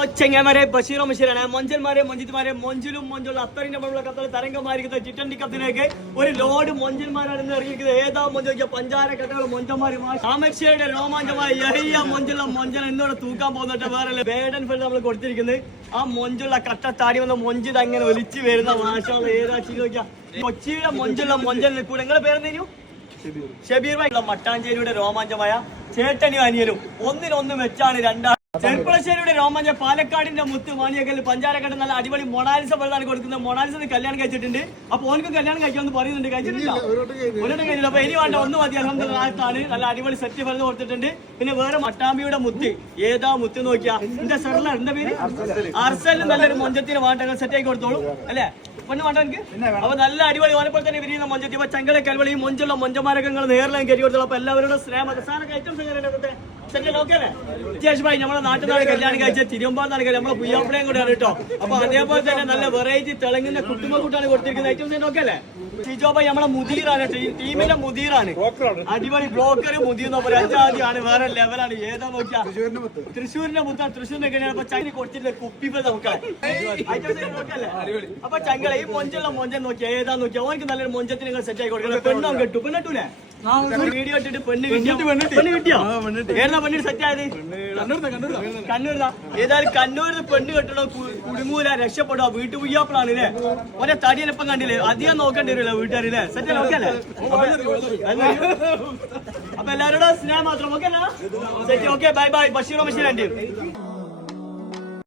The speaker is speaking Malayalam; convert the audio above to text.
ഹലോ ചെങ്ങന്മാരെ, ബഷീർ ബഷീറാണ്. മൊഞ്ചന്മാരെ, മൊഞ്ചിത്തുമാരെ, മൊഞ്ചിലും മൊഞ്ചുള്ള അത്തറിന്റെ മുകളിലുള്ള കത്തൽ തരംഗമായിരിക്കുന്ന ചിറ്റണ്ടി കത്തിലേക്ക് ഒരു ലോഡ് മൊഞ്ചന്മാരാണ് ഇന്ന് ഇറങ്ങിയിരിക്കുന്നത്. ഏതാ മൊഞ്ച് നോക്കിയ പഞ്ചാര കട്ടകൾ മൊഞ്ചന്മാരുമായി കാമക്ഷയുടെ രോമാഞ്ചമായി യഹിയ മൊഞ്ചുള്ള മൊഞ്ചൻ എന്നോട് തൂക്കാൻ പോകുന്നിട്ട് വേറെ ബേഡൻ ഫീൽഡ് നമ്മൾ കൊടുത്തിരിക്കുന്നത്. ആ മൊഞ്ചുള്ള കട്ട താടി വന്ന മൊഞ്ച് അങ്ങനെ ഒലിച്ച് വരുന്ന മാഷാള്ള ഏതാ ചെയ്ത് നോക്കിയാ കൊച്ചിയുടെ മൊഞ്ചുള്ള മൊഞ്ചൻ കൂടെ. നിങ്ങളുടെ പേരെന്തേനു? ഷബീർ ഭായി. മട്ടാഞ്ചേരിയുടെ രോമാഞ്ചമായ ചേട്ടനും അനിയനും ഒന്നിനൊന്ന് വെച്ചാണ് രണ്ടാം. ചെർപ്പളശ്ശേരിയുടെ രോമാഞ്ച പാലക്കാടിന്റെ മുത്ത് മാനിയക്കല്ല് പഞ്ചാരക്കട്ട നല്ല അടിപൊളി മൊണാലിസ വെള്ളമാണ് കൊടുക്കുന്നത്. മൊണാലിസ കല്യാണം കഴിച്ചിട്ടുണ്ട്. അപ്പൊ ഓനക്കും കല്യാണം കഴിക്കാമെന്ന് പറയുന്നുണ്ട്. കഴിച്ചിട്ടുണ്ടോ? ഒരിടം കഴിഞ്ഞില്ല. അപ്പൊ ഇനി വേണ്ട ഒന്ന് മതി. അലഹംദുലില്ലാഹ് നല്ല അടിപൊളി സെറ്റ് വെള്ളം കൊടുത്തിട്ടുണ്ട്. പിന്നെ വേറെ മട്ടാമ്പിയുടെ മുത്ത്. ഏതാ മുത്ത് നോക്കിയാ എന്റെ സെറല എന്റെ പേര് അർസലിന് നല്ലൊരു മൊഞ്ചത്തിന് വേണ്ട സെറ്റ് ആക്കി കൊടുത്തോളൂ അല്ലെ പെണ്ണ് വേണ്ട എനിക്ക്. അപ്പൊ നല്ല അടിപൊളി ഓനെപ്പോൾ തന്നെ വിരിയുന്ന മൊഞ്ചത്തി. അപ്പൊ ചങ്കലെ കൽവളി മൊഞ്ചുള്ള മൊഞ്ചമാരൊക്കെ നേരിലും കയറി കൊടുത്തോളൂ. അപ്പൊ എല്ലാവരുടെ സ്നേഹം സാധനമൊക്കെ ഐറ്റംസ് എങ്ങനെയാണ് ഭായി നമ്മുടെ നാട്ടിൽ നിന്നാണ് കല്യാണം കഴിച്ച തിരുവമ്പാന്നാണ് നമ്മളെ പുയ്യാപ്പിളയും കൂടെ ആണ് കേട്ടോ. അപ്പൊ അതേപോലെ തന്നെ നല്ല വെറൈറ്റി തിളങ്ങുന്ന കുട്ടുമ്പൂട്ടാണ് കൊടുത്തിരിക്കുന്നത്. ഐറ്റംസ് നോക്കിയല്ലേ ഷിജോ ഭായി നമ്മളെ മുദീറാണ്, ടീമിന്റെ മുദീറാണ്. അടിപൊളി ബ്രോക്കർ മുദീർ അഞ്ചാദിയാണ്, വേറെ ലെവലാണ്. ഏതാ നോക്കിയാ തൃശ്ശൂരിന്റെ മുത്താണ്. തൃശ്ശൂരിന്റെ എങ്ങനെയാണ് അപ്പൊ ചൈന കൊടുത്തിട്ട് കുപ്പിപ്പോ നോക്കാൻ ഐറ്റംസ് നോക്കിയല്ലേ. അപ്പൊ ചങ്ങളെ ഈ മൊഞ്ചുള്ള മൊഞ്ചൻ നോക്കിയാ ഏതാ നോക്കിയാ ഓർക്ക് നല്ലൊരു മൊഞ്ചത്തിന് നിങ്ങൾ സെറ്റ് ആക്കി കൊടുക്കണം. പെണ്ണോ കെട്ടു പെണ്ണിട്ടൂലേ വീഡിയോ ഇട്ടിട്ട് പെണ്ണ് കിട്ടിയോ? ഏതാ പെണ്ണിന് സെറ്റ് ആയത്? കണ്ണൂരിതാ. ഏതായാലും കണ്ണൂരിൽ പെണ്ണ് കെട്ടണോ കുടുങ്ങൂല, രക്ഷപ്പെടോ. വീട്ടു പുയ്യാപ്പിളാണ് അല്ലേ. ഒരേ തടിയനപ്പം കണ്ടില്ലേ, അധികം നോക്കേണ്ടി വരില്ല വീട്ടുകാരില്ലേ. സെറ്റ് നോക്കല്ലേ. അപ്പൊ എല്ലാവരോടും സ്നേഹം മാത്രം. Okay set. Okay bye bye. Basheer Basheer.